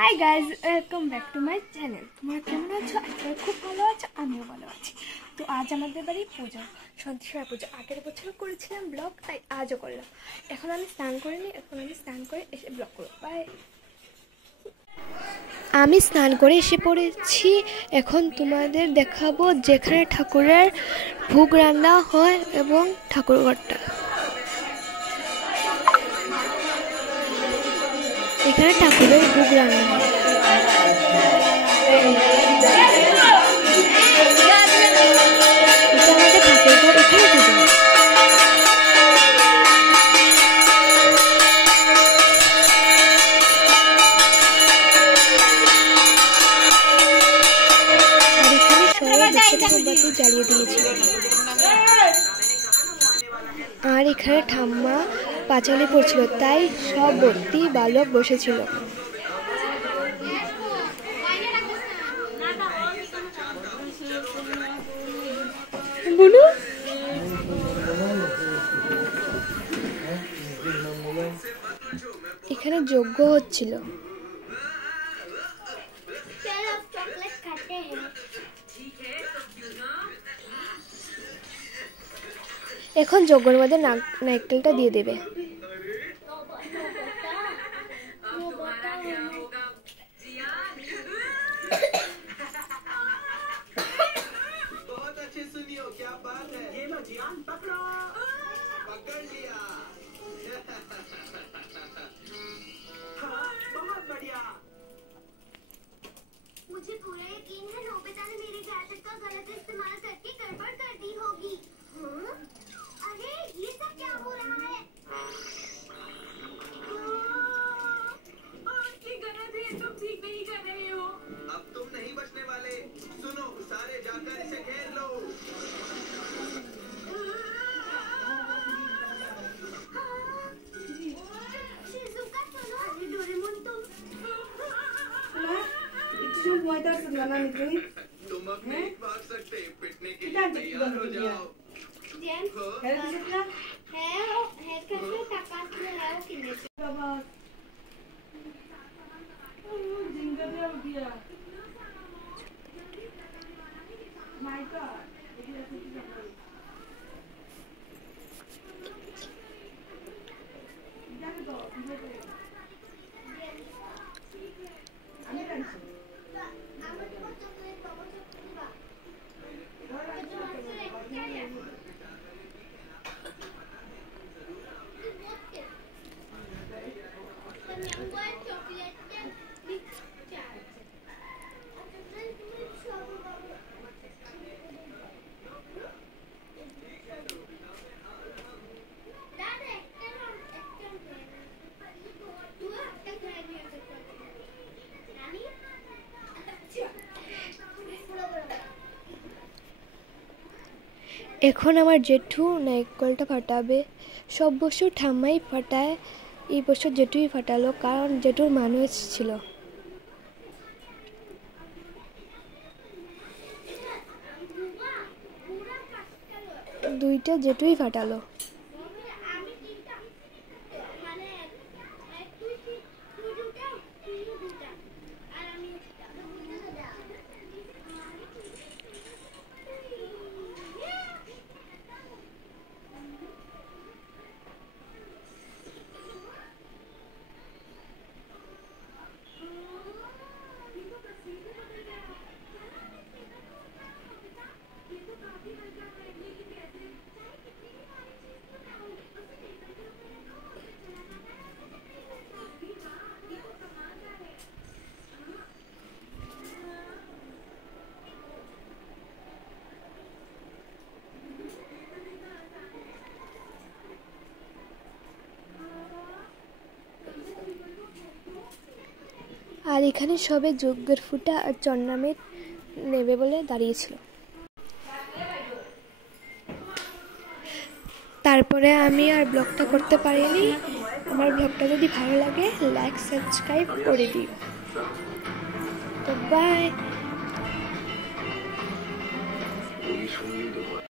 Hi guys, welcome back to my channel. তোমরা কেমন আছো? আজকাল খুব ভালো আছো, আমিও ভালো আছি। তো আজ আমাদের বাড়ি পুজো, সন্ধ্যা পুজো। আগের বছর করেছিলাম ব্লগ, তাই আজও করলাম। এখন আমি স্নান করিনি, এখন আমি স্নান করে এসে ব্লগ করবো। বাই। আমি স্নান করে এসে পড়েছি। এখন তোমাদের দেখাবো যেখানে ঠাকুরের ভোগ রান্না হয় এবং ঠাকুরঘরটা। এখানে ঠাকুরের ভোগ রান্না হয়। এটা আমাদের ঠাকুরঘর, এখানে পুজো হয়। আর এখানে সবাই মোমবাতি জ্বালিয়ে দিয়েছিল। আর এখানে ঠাম্মা পাঁচালি পড়ছিল, তাই সব ভর্তি বালক বসেছিল। এখানে যজ্ঞ হচ্ছিল। এখন যজ্ঞের মধ্যে নারকেলটা দিয়ে দেবে। मुझे पूरा यकीन है नोबिता ने मेरी गैजेट का गलत इस्तेमाल करके गड़बड़ कर दी होगी। अरे ये सब क्या हो रहा है? आपकी गलत है, तुम ठीक नहीं कर रहे हो। अब तुम नहीं बचने वाले। सुनो, सारे जाकर इसे घेर लो। शिजुका सुनो। अरे डोरेमोन तुम तुम अब नहीं भाग सकते, पिटने के लिए तैयार हो जाओ। है कैसे टकास में है वो किने बाबा जिंगा दे हो गया माय गॉड এখন আমার জেঠু নারকেলটা ফাটাবে। সব বছর ঠাম্মাই ফাটায়, এই বছর জেঠুই ফাটালো, কারণ জেঠুর মানুষ ছিল। দুইটা জেঠুই ফাটালো। আর এখানে সবে যজ্ঞের ফুটা আর চন্নামের নেবে বলে দাঁড়িয়েছিল। তারপরে আমি আর ব্লগটা করতে পারিনি। আমার ব্লগটা যদি ভালো লাগে লাইক সাবস্ক্রাইব করে দিও। তো বাই।